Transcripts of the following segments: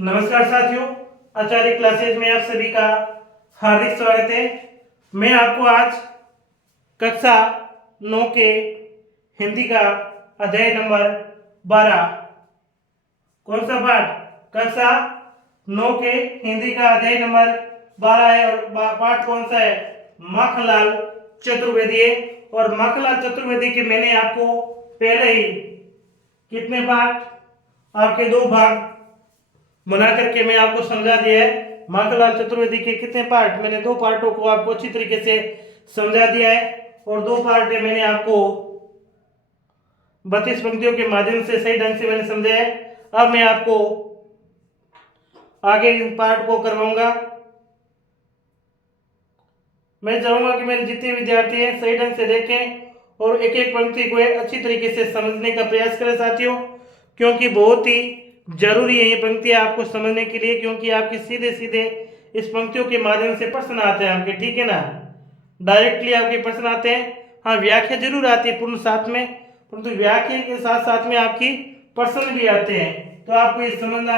नमस्कार साथियों, आचार्य क्लासेज में आप सभी का हार्दिक स्वागत है। मैं आपको आज कक्षा 9 के हिंदी का अध्याय नंबर 12, कौन सा पाठ? कक्षा 9 के हिंदी का अध्याय नंबर 12 है और पाठ कौन सा है? माखनलाल चतुर्वेदी। और माखनलाल चतुर्वेदी के मैंने आपको पहले ही कितने पाठ, आपके 2 भाग बना करके मैं आपको समझा दिया है। माखनलाल चतुर्वेदी के कितने पार्ट? मैंने 2 पार्टों को आपको अच्छी तरीके से समझा दिया है और 2 पार्ट में मैंने आपको 32 पंक्तियों के माध्यम से सही ढंग से मैंने समझाया है। अब मैं आपको आगे इन पार्ट को करवाऊंगा। मैं चाहूंगा कि मेरे जितने विद्यार्थी हैं सही ढंग से देखें और एक एक पंक्ति को अच्छी तरीके से समझने का प्रयास करें साथियों, क्योंकि बहुत ही जरूरी है ये पंक्तियां आपको समझने के लिए, क्योंकि आपके सीधे सीधे इस पंक्तियों के माध्यम से प्रश्न आते हैं आपके, ठीक है ना। डायरेक्टली आपके प्रश्न आते हैं। हाँ, व्याख्या जरूर आती है पूर्ण साथ में, परंतु व्याख्या के साथ साथ में आपकी प्रश्न भी आते हैं, तो आपको ये समझना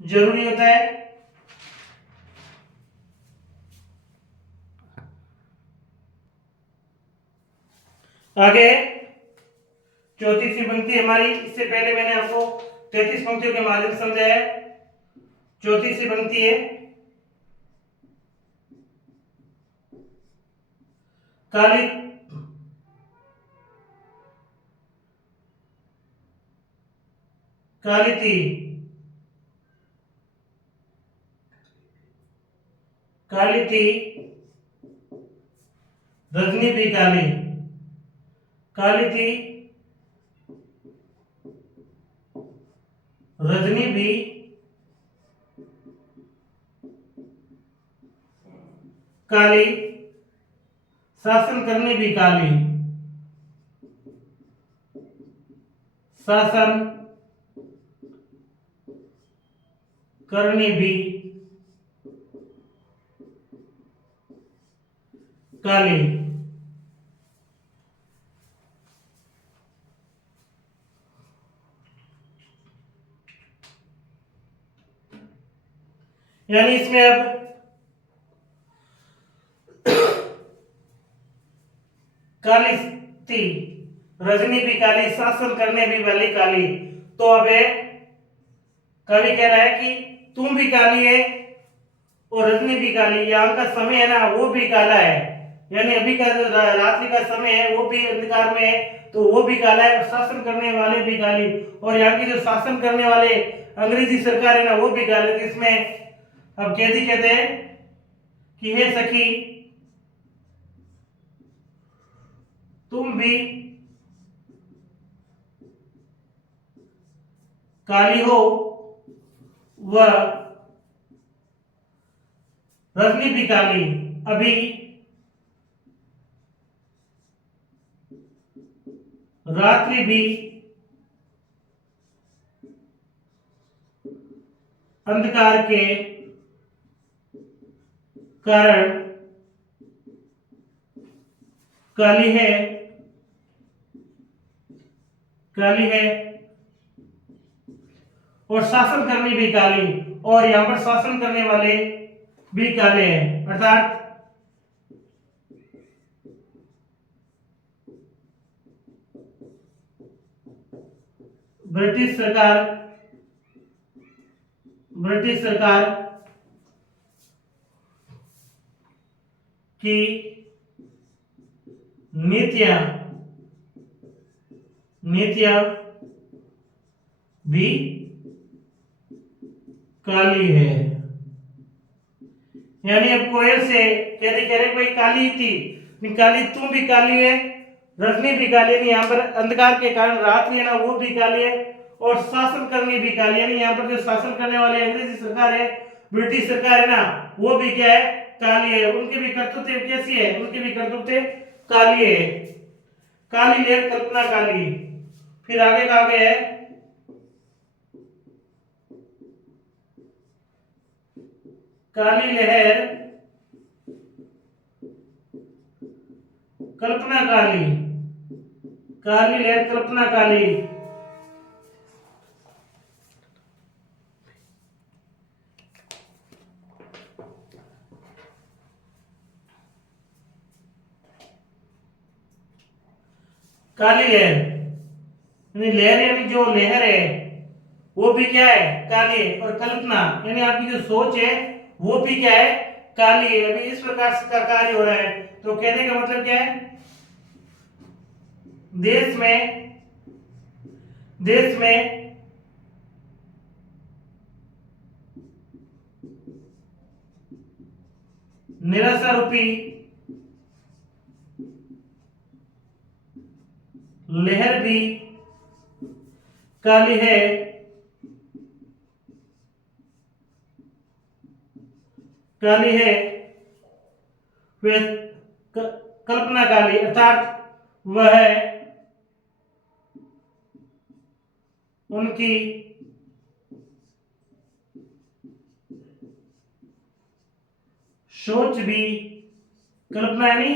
जरूरी होता है। आगे 34वीं पंक्ति हमारी, इससे पहले मैंने आपको 33 पंक्तियों के माध्यम से समझाया है। 34वीं पंक्ति है, काली काली थी काली थी रजनी भी काली, काली थी रजनी भी काली, शासन करने भी काली, शासन करनी भी काली। यानी इसमें अब काली थी रजनी भी काली, शासन करने भी वाली काली। तो अब कवि कह रहा है कि तुम भी काली है और रजनी भी काली, यहाँ का समय है ना वो भी काला है, यानी अभी का जो रात्रि का समय है वो भी अंधकार में है, तो वो भी काला है, और शासन करने वाले भी काली, और यहाँ की जो शासन करने वाले अंग्रेजी सरकार है ना वो भी काली। इसमें अब कैदी कहते हैं कि हे सखी तुम भी काली हो व रजनी भी काली, अभी रात्रि भी अंधकार के कारण काली है, काली है, और शासन करनी भी काली, और यहां पर शासन करने वाले भी काले हैं, अर्थात ब्रिटिश सरकार, ब्रिटिश सरकार की नीतियां नीतियां भी काली है। यानी अब कोयल से कहते कह रहे कोई काली थी, काली तुम भी काली है, रजनी भी काली है, यहाँ पर अंधकार के कारण रात्रि है ना वो भी काली है, और शासन करनी भी काली, यानी यहाँ पर जो शासन करने वाले अंग्रेजी सरकार है, ब्रिटिश सरकार है ना वो भी क्या है? काली है। उनकी भी कर्तव्य कैसी है? उनकी भी कर्तव्य काली है। काली लेर कल्पना काली। फिर आगे का आगे है काली लहर कल्पना काली, काली लहर कल्पना काली। काली लहर, यानी लहर यानी जो लहर है वो भी क्या है, काली है। और कल्पना यानी आपकी जो सोच है वो भी क्या है, काली है। अभी इस प्रकार का कार्य हो रहा है, तो कहने का मतलब क्या है, देश में निराशा रूपी लहर भी काली है, काली है। वे कल्पना काली, अर्थात वह उनकी सोच भी, कल्पना यानी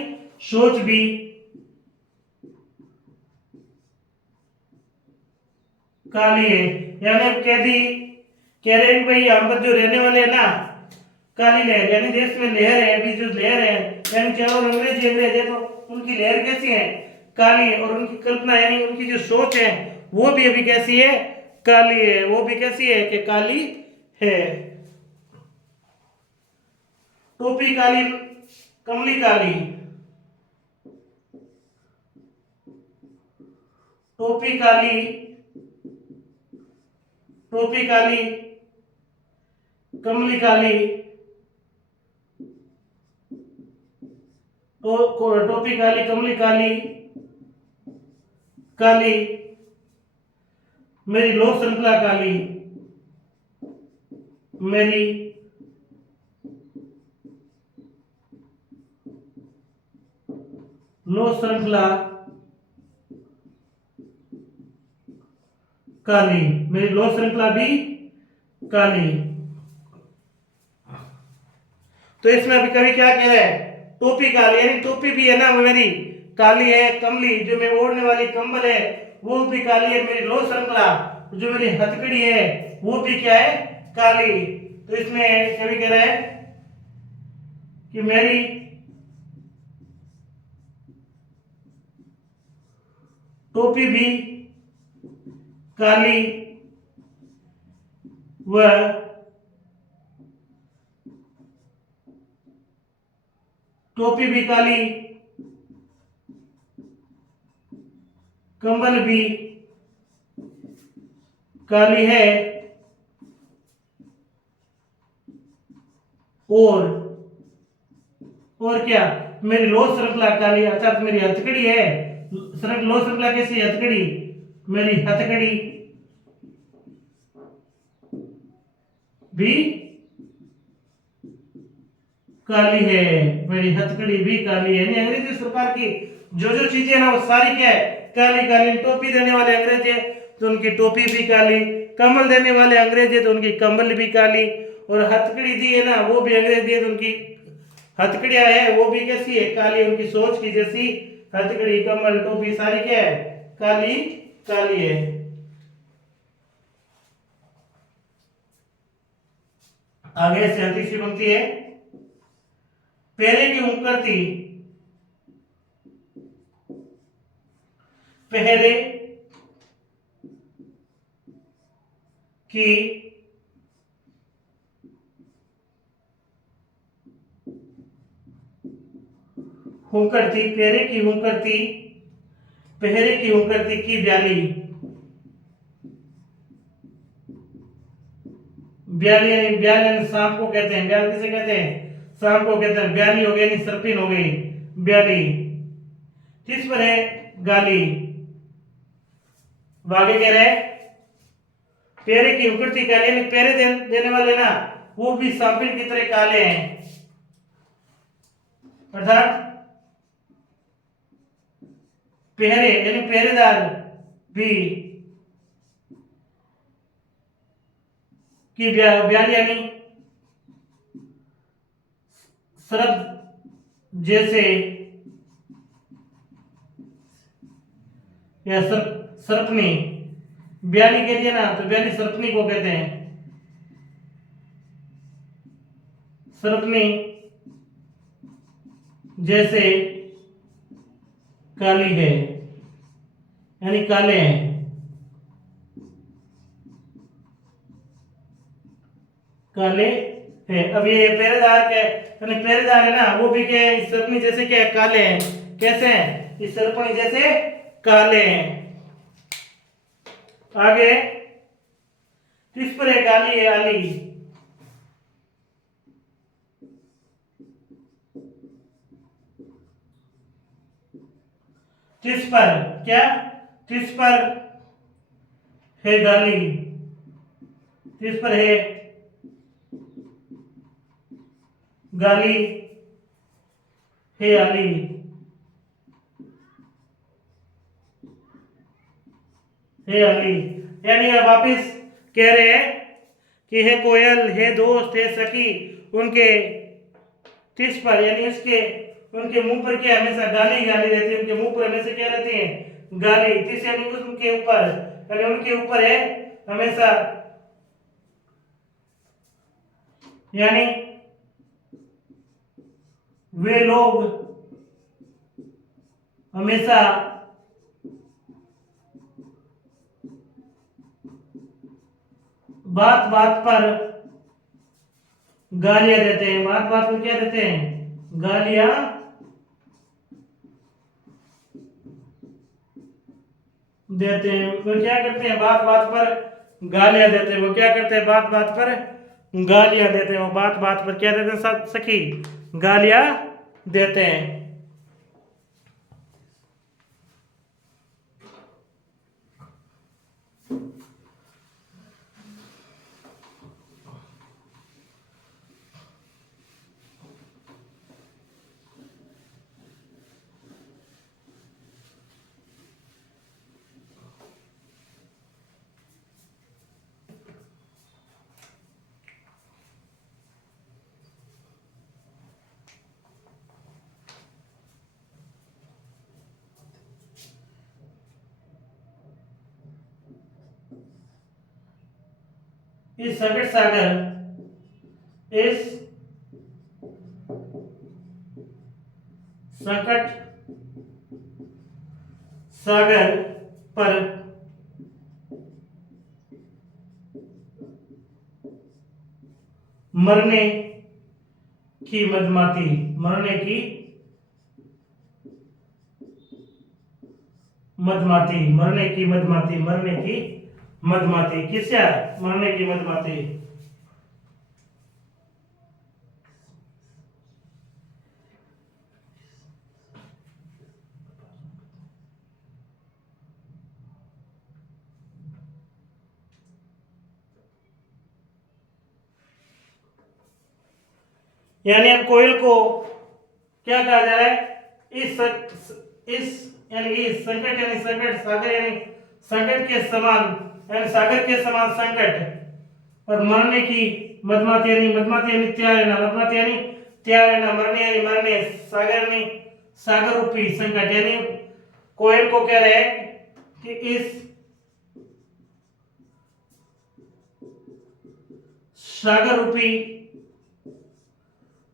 सोच भी काली है। यानी अब कह रहे हैं भाई यहाँ पर जो रहने वाले हैं ना, काली लहर यानी देश में लहर है, अभी जो लहर है यानी चारों अंग्रेज है, तो उनकी लहर कैसी है, काली है। और उनकी कल्पना यानी उनकी जो सोच है वो भी अभी कैसी है, काली है। वो भी कैसी है कि काली है। टोपी काली, कमली काली, टोपी काली, टोपी काली, कमली काली, टोपी काली, कमली काली, काली, मेरी लो श्रृंखला काली, मेरी लो श्रृंखला काली, मेरी लो श्रृंखला भी काली। तो इसमें अभी कवि क्या कह रहा है, टोपी काली यानी टोपी भी है ना वो मेरी काली है, कमली जो मैं ओढ़ने वाली कंबल है वो भी काली है, मेरी लो श्रृंखला जो मेरी हथकड़ी है वो भी क्या है, काली। तो इसमें कवि कह रहा है कि मेरी टोपी भी काली व टोपी भी काली, कंबल भी काली है, और क्या, मेरी लो श्रृंखला काली अर्थात मेरी हथकड़ी है। लो श्रृंखला कैसी हथकड़ी, मेरी हथकड़ी भी काली है, मेरी हथकड़ी भी काली है। यानी अंग्रेजी सरकार की जो चीजें ना वो सारी क्या है, काली काली। टोपी देने वाले अंग्रेज है तो उनकी टोपी भी काली, कम्बल देने वाले अंग्रेज है तो उनकी कम्बल भी काली, और हथकड़ी दी है ना वो भी अंग्रेज दी है तो उनकी हथकड़ियां है वो भी कैसी है, काली। उनकी सोच की जैसी हथकड़ी, कम्बल, टोपी सारी क्या है, काली काली है। आगे 37वीं पंक्ति है, पहले की हुंकरती, पहले की हुंकरती, पहरे की हुंकरती, पहरे की हुंकरती की ब्याली, ब्याली यानी ब्याल यानी सांप को कहते हैं, ब्याल किसे कहते हैं, सांप को कहते हैं। ब्याली हो गई यानी सर्पिन हो गई, ब्याली। किस पर है, गाली। आगे कह रहे हैं पेरे की उकड़ती काली यानी पेरे देने वाले ना वो भी सांपिन की तरह काले हैं, अर्थात पहरे यानी पहरेदार भी की ब्याली यानी सरप जैसे या सरपनी, ब्याली कह दिया ना तो ब्याली सरपनी को कहते हैं, सरपनी जैसे काली है। यानी काले हैं, काले है। अब ये पहरेदार क्या है, यानी पहरेदार है ना, वो भी क्या है, इस सरपंच जैसे क्या है, काले हैं। कैसे हैं? इस सरपंच जैसे काले हैं। आगे किस पर है काली है आली? किस पर क्या, किस पर है गाली? किस पर है गाली है आली? है आली। यानी अब वापिस कह रहे हैं कि हे कोयल, हे दोस्त, हे सखी, उनके किस पर, यानी इसके उनके मुंह पर क्या हमेशा गाली गाली रहती है, उनके मुंह पर हमेशा क्या रहती है, गाली। किस यानी उनके ऊपर, यानी उनके ऊपर है हमेशा, यानी वे लोग हमेशा बात बात पर गालियां देते हैं। बात बात पर क्या देते हैं, गालियां देते हैं। वो क्या करते हैं, बात बात पर गालियां देते हैं। वो क्या करते हैं, बात बात पर गालियां देते हैं। वो बात बात पर क्या देते हैं सखी, गालियां देते हैं। इस संकट सागर, इस संकट सागर पर मरने की मधुमाती, मरने की मधुमाती, मरने की मधुमाती, मरने की मधुमाती, किससे मरने की मधुमाती। यानी अब कोयल को क्या कहा जा रहा है, इस यानी इस संकट, यानी संकट सागर, यानी संकट के समान, यानी सागर के समान संकट, और मरने की मधुमाती, यानी मधुमाती यानी तैयार रहना, मधुमाती यानी तैयार रहना, मरने यानी मरने, सागर यानी सागर रूपी संकट। यानी कोयल को कह रहे हैं कि इस सागर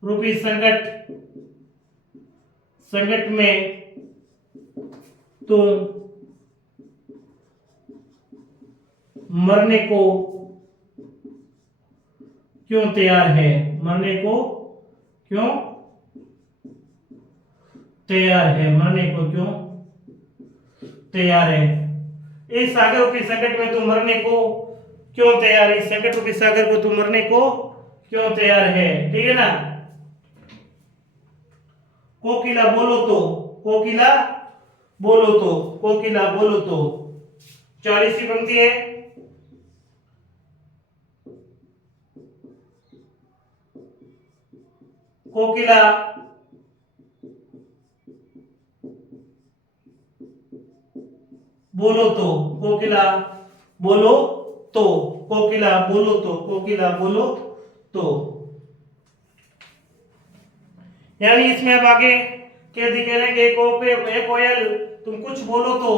रूपी संकट, संकट में तुम मरने को क्यों तैयार है, मरने को क्यों तैयार है, मरने को क्यों तैयार है। इस सागर रूपी संकट में तुम मरने को क्यों तैयार है, इस संकट रूपी सागर को तुम मरने को क्यों तैयार है, ठीक है ना। कोकिला बोलो तो, कोकिला बोलो तो, कोकिला बोलो तो, 40वीं पंक्ति है। कोकिला बोलो तो, कोकिला बोलो तो, कोकिला बोलो तो, कोकिला बोलो तो। यानी इसमें अब आगे क्या दिखे रहे कि कोयल तुम कुछ बोलो तो,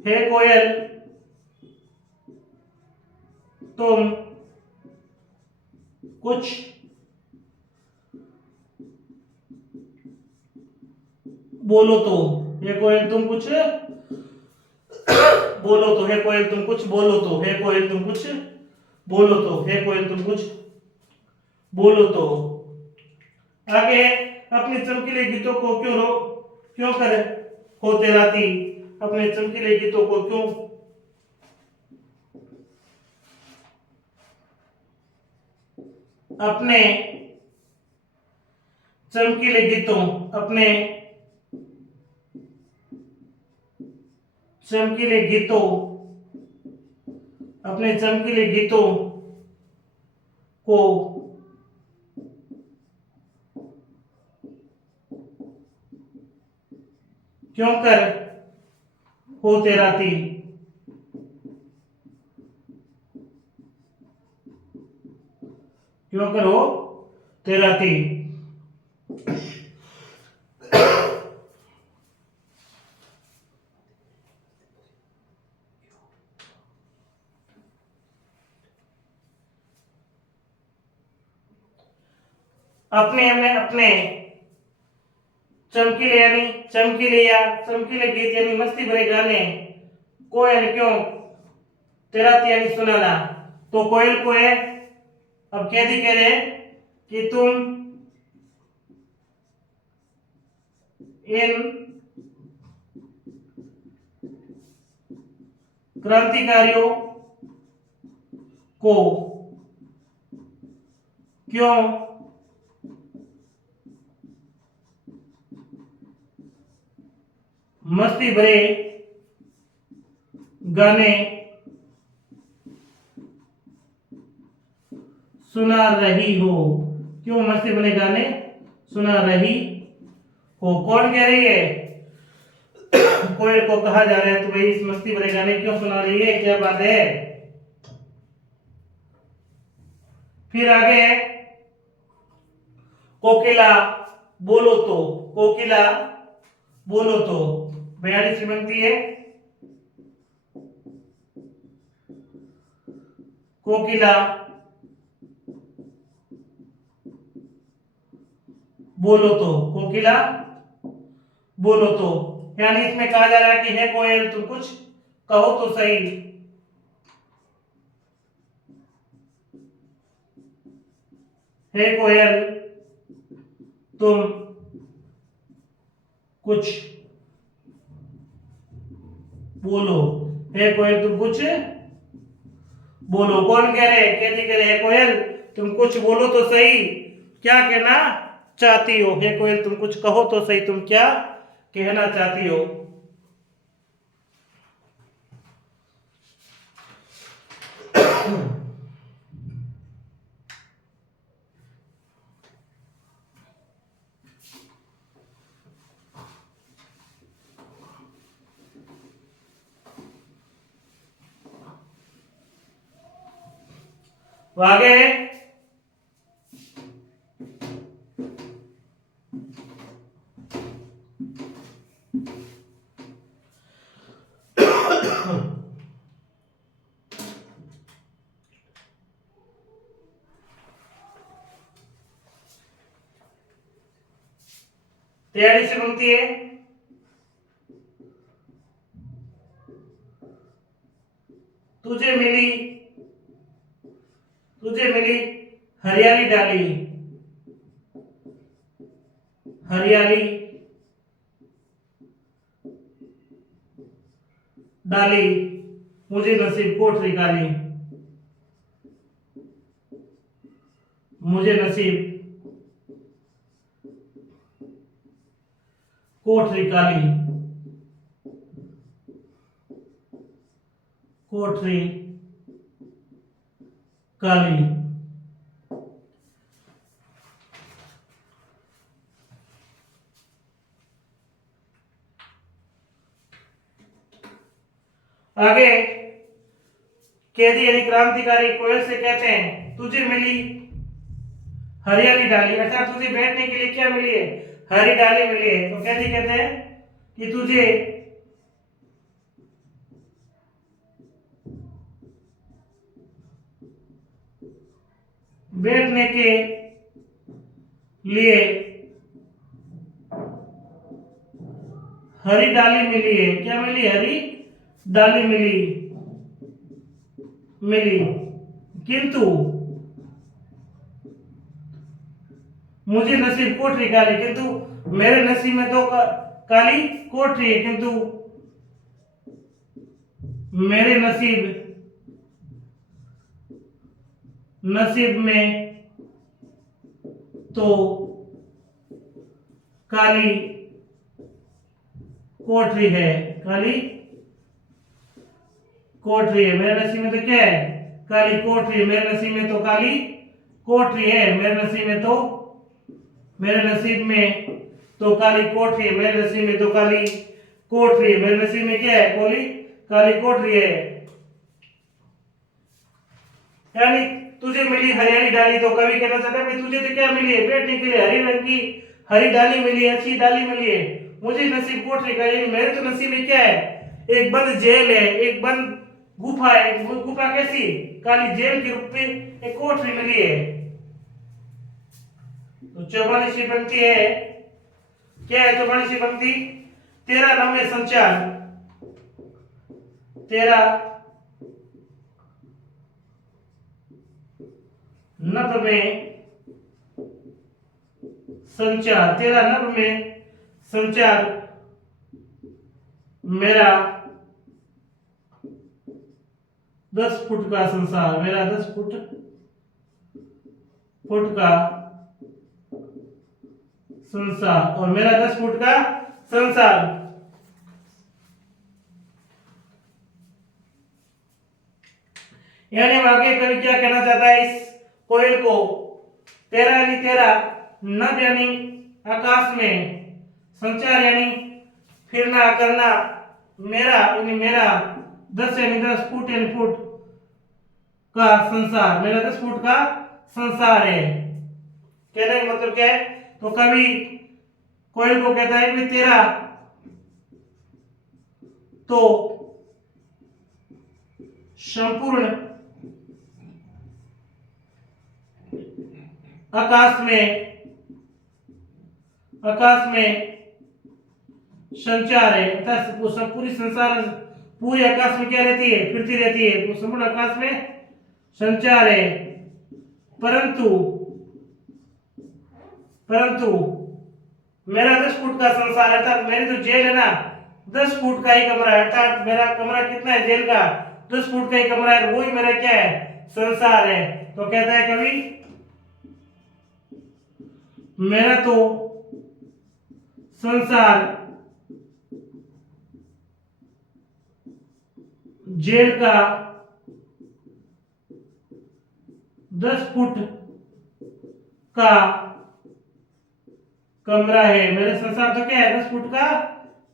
हे कोयल तुम कुछ बोलो तो। हे कोयल तुम कुछ बोलो तो। हे कोयल तुम कुछ बोलो तो। हे कोयल तुम कुछ बोलो तो। हे कोयल तुम कुछ बोलो तो। आगे है, अपने चमकीले गीतों को क्यों कर होते राती। अपने चमकीले गीतों को क्यों अपने चमकीले गीतों अपने चमकीले गीतों अपने चमकीले गीतों को क्यों कर होते राती। क्यों करो तेरा थी। अपने चमकीले यानी चमकीले या चमकीले गीत यानी मस्ती भरे गाने को यानी क्यों तेरा थी यानी सुनाना। तो कोयल को है, अब कैदी कह रहे कि तुम इन क्रांतिकारियों को क्यों मस्ती भरे गाने सुना रही हो। क्यों मस्ती भरे गाने सुना रही हो। कौन कह रही है। कोयल को कहा जा रहा है तो भाई इस मस्ती भरे गाने क्यों सुना रही है, क्या बात है। फिर आगे है कोकिला बोलो तो। कोकिला बोलो तो 42 बनती है। कोकिला बोलो तो। कोकिला बोलो तो यानी इसमें कहा जा रहा है कि है कोयल तुम कुछ कहो तो सही। हे कोयल तुम कुछ बोलो। हे कोयल तुम कुछ बोलो। कौन कह रहे, कैसे कह रहे हैं कोयल तुम कुछ बोलो तो सही, क्या कहना चाहती हो। हे कोयल तुम कुछ कहो तो सही, तुम क्या कहना चाहती हो। तो आगे 43 से बनती है। तुझे मिली तुझे मिली हरियाली डाली। हरियाली डाली मुझे नसीब कोठरी काली। मुझे नसीब कोठरी काली। कोठरी काली। आगे कैदी यानी क्रांतिकारी कोयल से कहते हैं तुझे मिली हरियाली डाली, अर्थात तुझे बैठने के लिए क्या मिली है, हरी डाली मिली है। तो कैदी कहते हैं कि तुझे बैठने के लिए हरी डाली मिली है, क्या मिली? हरी डाली मिली मिली, किंतु मुझे नसीब कोठरी काली, किंतु मेरे नसीब में तो काली कोठरी है, किंतु मेरे नसीब में तो काली कोठरी है, काली कोठरी है। मेरे नसीब में तो क्या है? काली कोठरी। मेरे नसीब में तो काली कोठरी है, मेरे नसीब में तो काली कोठरी है, मेरे नसीब में तो काली कोठरी है। मेरे नसीब में क्या है? काली कोठरी है। यानी तुझे मिली हरियाली डाली, तो कवि कहना चाहता है भाई तुझे तो क्या मिली है? बैठने के लिए हरी रंग की हरी डाली मिली है, अच्छी डाली मिली है। मुझे नसीब कोठरी का, यानी मेरे तो नसीब में क्या है? एक बंद जेल है, एक बंद गुफा है। गुफा कैसी? काली जेल के रूप में एक कोठरी मिली है। तो 44वीं पंक्ति है, क्या है 44वीं पंक्ति? तेरा नव्य संचार, तेरा नभ में संचार, तेरा नभ में संचार, मेरा 10 फुट का संसार, मेरा 10 फुट का संसार, और मेरा 10 फुट का संसार। यानी आगे कवि क्या कहना चाहता है इस कोयल को? तेरा यानी तेरा, नभ यानी आकाश में, संचार यानी फिरना करना, मेरा यानी मेरा, 10 यानी 10 फुट यानी फुट का संसार, मेरा 10 फुट का संसार है। कहने का मतलब क्या है? तो कवि कोयल को कहता है कि तेरा तो संपूर्ण आकाश में संचार है, अर्थात वो सब पूरी संसार पूरे आकाश में क्या रहती है? फिरती रहती है। तो संपूर्ण आकाश में संचार है, परंतु मेरा 10 फुट का संसार, अर्थात मेरी जो जेल है ना 10 फुट का ही कमरा है, अर्थात मेरा कमरा कितना है? जेल का 10 फुट का ही कमरा है, वही मेरा क्या है? संसार है। तो कहता है कवि मेरा तो संसार जेल का 10 फुट का कमरा है, मेरे संसार तो क्या है? 10 फुट का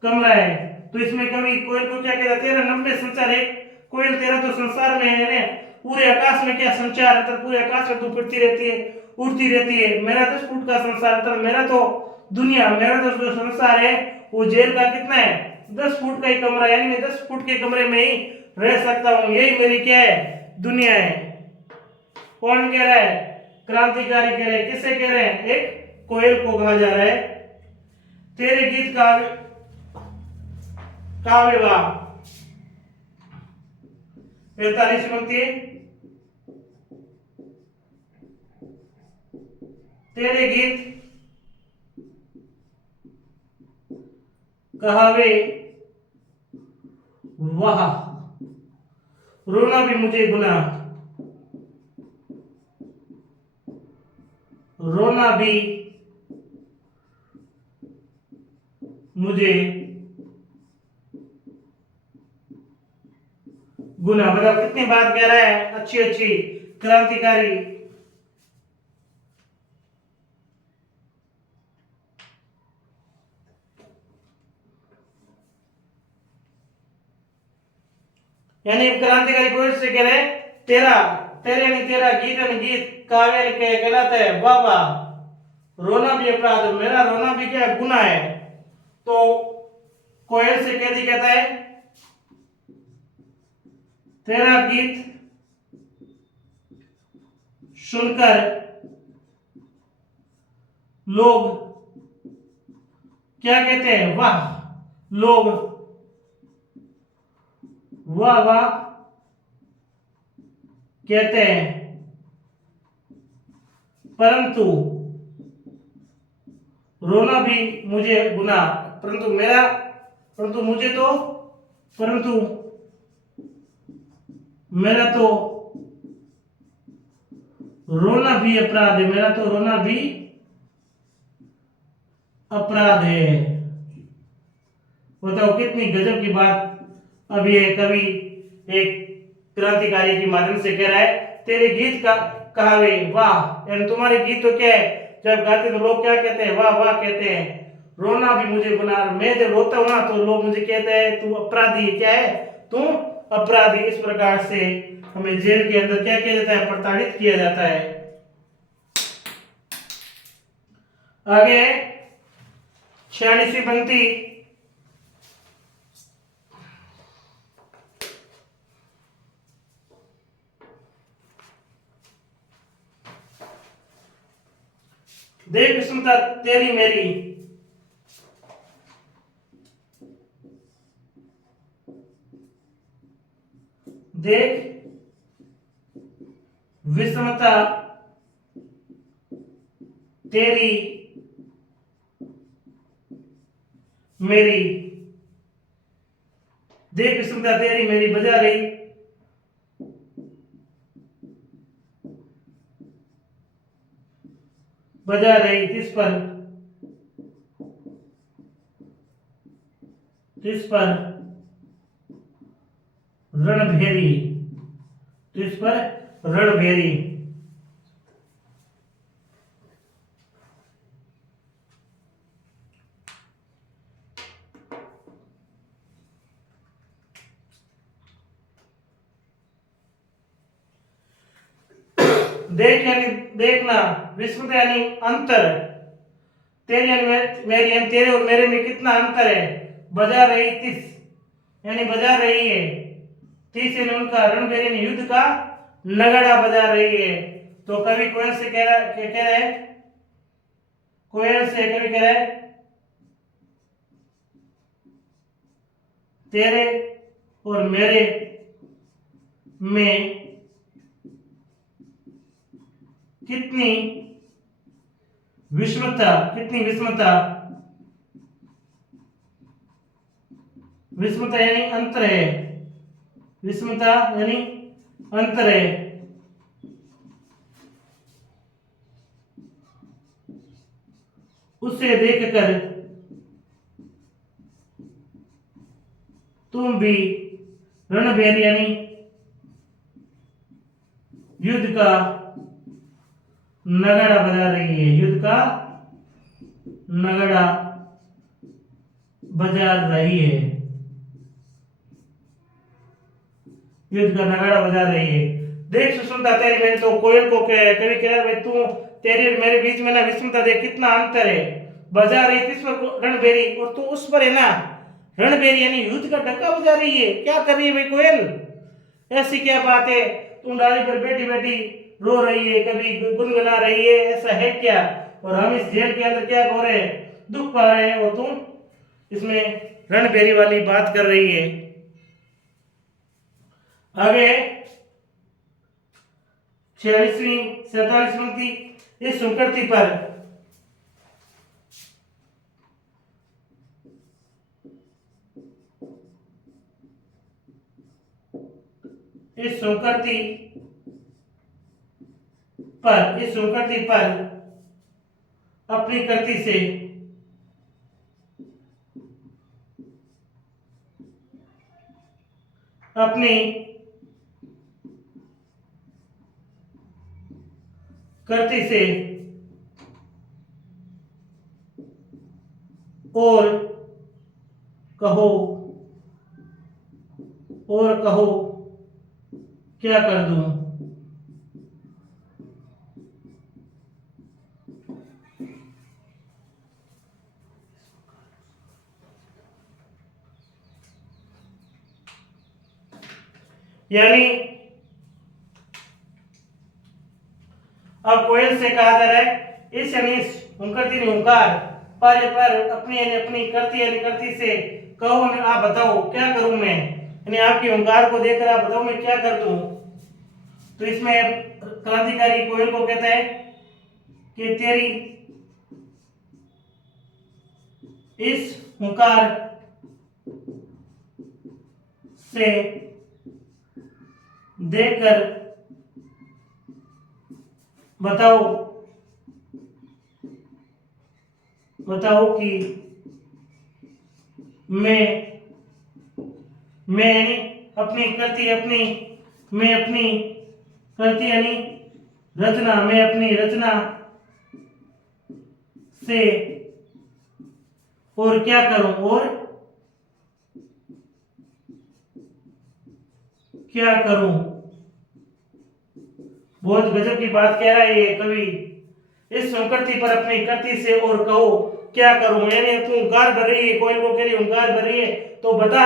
कमरा है। तो इसमें कवि कोयल को क्या कहता है? तेरा नभ में संचार है। कोयल तेरा तो संसार में है ना, पूरे आकाश में क्या संचार है? तो पूरे आकाश में तू फिरती रहती है, उड़ती रहती है। मेरा 10 फुट का संसार, तो मेरा तो दुनिया, मेरा तो जो संसार है वो जेल का कितना है? 10 फुट का ही कमरा, यानी मैं 10 फुट के कमरे में ही रह सकता हूँ, यही मेरी क्या है? दुनिया है। कौन कह रहा है? क्रांतिकारी कह रहे हैं। किसे कह रहे हैं? एक कोयल को कहा जा रहा है। तेरे गीत काव्य वाह 45 पंक्ति, तेरे गीत कहावे वाह, रोना भी मुझे गुना, रोना भी मुझे गुना। मतलब कितनी बात कह रहा है? अच्छी अच्छी, क्रांतिकारी। यानी क्रांतिकारी कोई से कह रहे तेरा, तेरे यानी तेरा, गीत यानी गीत, काव्य यानी कहलाता है वाह वाह, रोना भी अपराध, मेरा रोना भी क्या गुना है। तो कोयल से कैदी कहता है तेरा गीत सुनकर लोग क्या कहते हैं? वाह, लोग वाह वाह कहते हैं, परंतु रोना भी मुझे गुनाह, परंतु मुझे तो परंतु मेरा तो रोना भी अपराध है, मेरा तो रोना भी अपराध है। बताओ कितनी गजब की बात। अब ये कवि एक क्रांतिकारी के माध्यम से कह रहा है, तेरे गीत का कहावे वाह, यानी तुम्हारे गीत तो क्या है, जब गाते तो लोग क्या कहते हैं, वाह वाह कहते हैं, रोना भी मुझे गुनाह, मैं जब रोता हूं ना तो लोग मुझे कहते हैं तू अपराधी, क्या है तू अपराधी। इस प्रकार से हमें जेल के अंदर क्या किया जाता है, प्रताड़ित किया जाता है। आगे 46वीं पंक्ति, देख विस्मता तेरी मेरी, देख विस्मता तेरी मेरी, देख विस्मता तेरी मेरी बजा रही, बजा रही तिस पर रणभेरी, तिस पर रणभेरी। देख यानी देखना, विस्मृत यानी अंतर, तेरे यानी मेरी यानी तेरे और मेरे में कितना अंतर है। बजा रही तिस यानी बजा रही है, तिस यानी उनका, रणभेरी यानी युद्ध का नगाड़ा बजा रही है। तो कवि कोयल से कह रहे हैं, कोयल से कवि कह रहे हैं, तेरे और मेरे में कितनी विषमता, कितनी विषमता, विषमता यानी अंतर है, विषमता यानी अंतर है। उसे देखकर तुम भी रणभेरी यानी युद्ध का नगाड़ा बजा रही है, युद्ध का नगाड़ा बजा रही है, युद्ध का नगाड़ा बजा रही है। देख सुष्मिता तेरी मेरी, तो कोयल को कवि कह रहा है, तू तेरे और मेरे बीच में ना विषमता देख कितना अंतर है। बजा रही थी इस पर रणभेरी, और तू उस पर है ना रणभेरी यानी युद्ध का डंका बजा रही है। क्या कर रही है भाई कोयल, ऐसी क्या बात है, तुम डाली पर बैठी बैठी रो रही है, कभी गुनगुना रही है, ऐसा है क्या। और हम इस जेल के अंदर क्या हो रहे हैं, दुख पा रहे हैं, और तुम इसमें रणभेरी वाली बात कर रही है। आगे 46वीं 47वीं पंक्ति, इस सुकृति पर इस सुकृति पर अपनी कृति से अपनी कृति से और कहो क्या कर दूं। यानी अब कोयल से कहा जा रहा है, इस यानी हुंकार पर अपनी यानी अपनी करती यानी करती से कहो ने आप बताओ क्या करूं मैं, यानी आपकी ओंकार को देखकर आप बताओ मैं क्या कर दूं। तो इसमें क्रांतिकारी कोयल को कहता है कि तेरी इस हुंकार से देखकर बताओ बताओ कि मैं यानी अपनी करती अपनी मैं अपनी करती यानी रचना मैं अपनी रचना से और क्या करूं और क्या करूं। बहुत गजब की बात कह रहा है ये कवि। इस संकृति पर अपनी कृति से और कहो क्या करूं, यानी तू हुंकार भर रही है, कोयल को कह रही हुंकार भर रही है, तो बता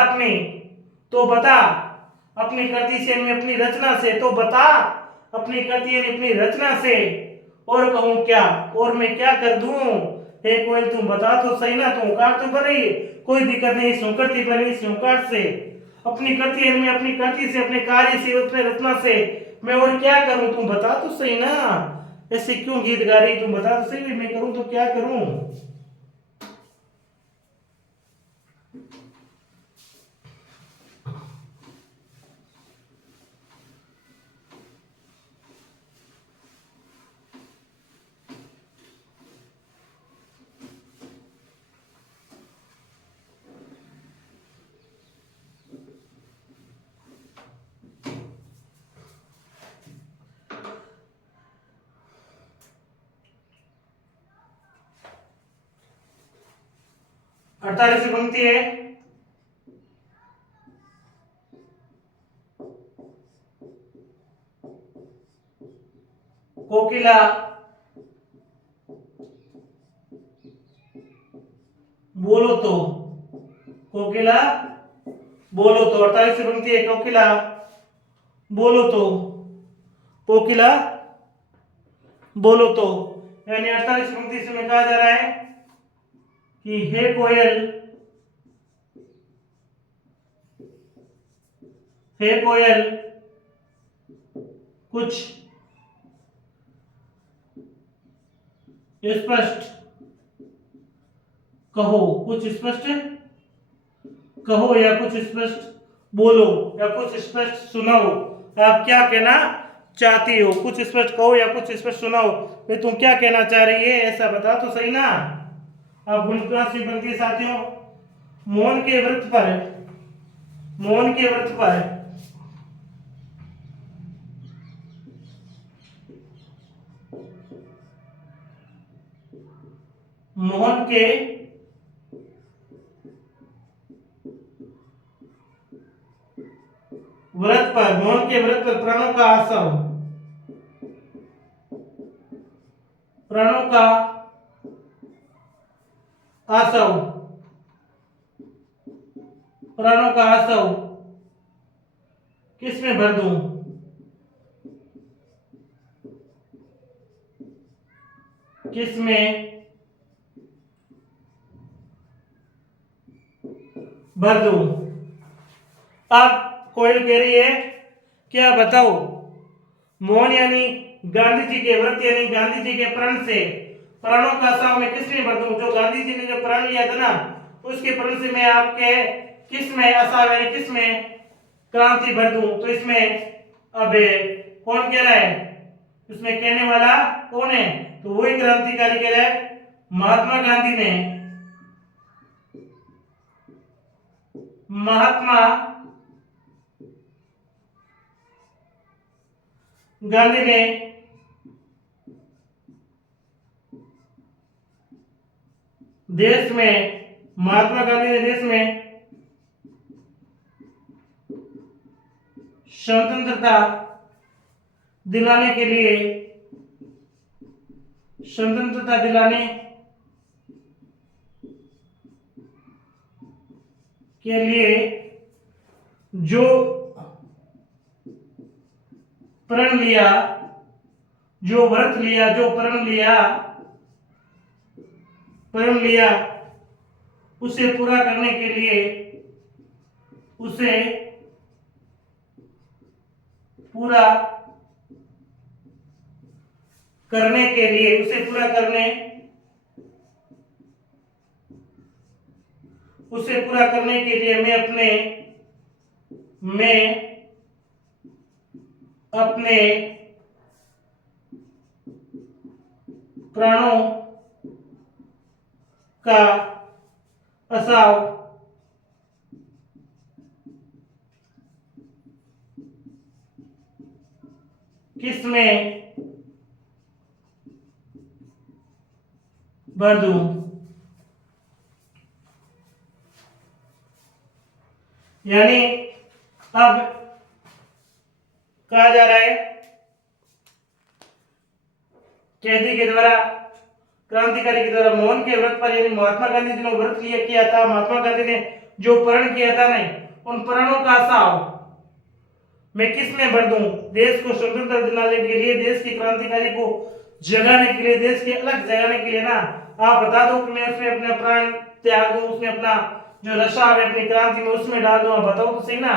अपनी कृति से यानी अपनी रचना से, तो बता अपनी कृति यानी अपनी रचना से और कहूं क्या, और मैं क्या कर दूं। हे कोयल तू बता तो सही ना, तू हुंकार तो भर रही है, कोई दिक्कत नहीं, संकृति पर इस हुंकार से अपनी कृति यानी अपनी कृति से अपने कार्य से अपने रचना से मैं और क्या करूं, तुम बता तो सही ना। ऐसे क्यों गीत गा रही, तुम बता तो सही, मैं करूं तो क्या करूं। 48वीं पंक्ति है, कोकिला बोलो तो, कोकिला बोलो तो। 48वीं पंक्ति है, कोकिला बोलो तो, कोकिला बोलो तो, यानी 48वीं पंक्ति से में कहा जा रहा है कि हे कोयल, हे कोयल कुछ स्पष्ट कहो, कुछ स्पष्ट कहो या कुछ स्पष्ट बोलो या कुछ स्पष्ट सुनाओ, आप क्या कहना चाहती हो, कुछ स्पष्ट कहो या कुछ स्पष्ट सुनाओ, भाई तुम क्या कहना चाह रही है ऐसा बता तो सही ना। अब 49वीं पंक्ति साथियों, मौन के व्रत पर, मौन के व्रत पर मोहन के व्रत पर, मोहन के व्रत पर प्राणों का आसव, प्राणों का आसव, प्राणों का आसव किस में भर दूं, किस में भर दूं। अब कोयल कह रही है क्या बताओ, मौन यानी गांधी जी के व्रत यानी गांधी जी के प्रण से प्राणों का आसव में किस में भर दूं, जो गांधी जी ने जो प्रण लिया था ना उसके प्रण से मैं आपके किस में आसव यानी किस में क्रांति भर दूं। तो इसमें अब कौन कह रहा है, इसमें कहने वाला कौन है, तो वही क्रांतिकारी कह रहा है महात्मा गांधी ने, महात्मा गांधी ने देश में, महात्मा गांधी ने देश में स्वतंत्रता दिलाने के लिए, स्वतंत्रता दिलाने के लिए जो प्रण लिया, जो व्रत लिया, जो प्रण लिया, प्रण लिया उसे पूरा करने के लिए उसे पूरा करने के लिए मैं अपने प्राणों का असाव किसमें भर दूं। यानी अब कहा जा रहा है, कैदी के द्वारा, क्रांतिकारी के द्वारा मौन के व्रत पर, यानी महात्मा गांधी जी ने व्रत किया था, महात्मा गांधी ने जो प्रण किया था नहीं, उन प्रणों का साव मैं किस में भर दूं। देश को स्वतंत्र दिलाने के लिए, देश की क्रांतिकारी को जगाने के लिए, देश के अलग जगाने के लिए ना, आप बता दो कि मैं उसमें अपना प्राण त्याग दूं, उसमें अपना जो नशा है अपनी क्रांति में उसमें डाल दूं। आप बताओ तो सही ना,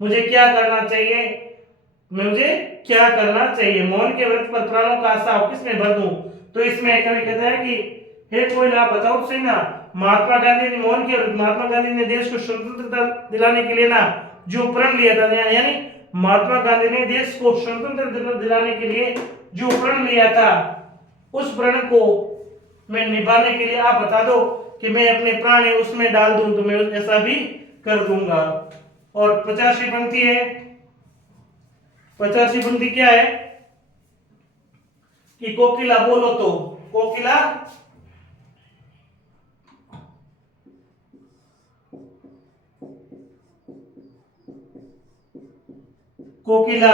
मुझे क्या करना चाहिए, मुझे क्या करना चाहिए। मौन के व्रत पर प्राणों का साव किस में भर दूं। तो इसमें कवि कहता है कि हे कोई आप बताओ तो सही ना, महात्मा गांधी ने महात्मा गांधी ने देश को स्वतंत्रता दिलाने के लिए ना जो प्रण लिया था, यानी महात्मा गांधी ने देश को स्वतंत्र दिलाने के लिए जो प्रण लिया था, उस प्रण को मैं निभाने के लिए आप बता दो कि मैं अपने प्राण उसमें डाल दूं, तो मैं ऐसा भी कर दूंगा। और 50वीं पंक्ति है, 50वीं पंक्ति क्या है कि कोकिला बोलो तो, कोकिला कोकिला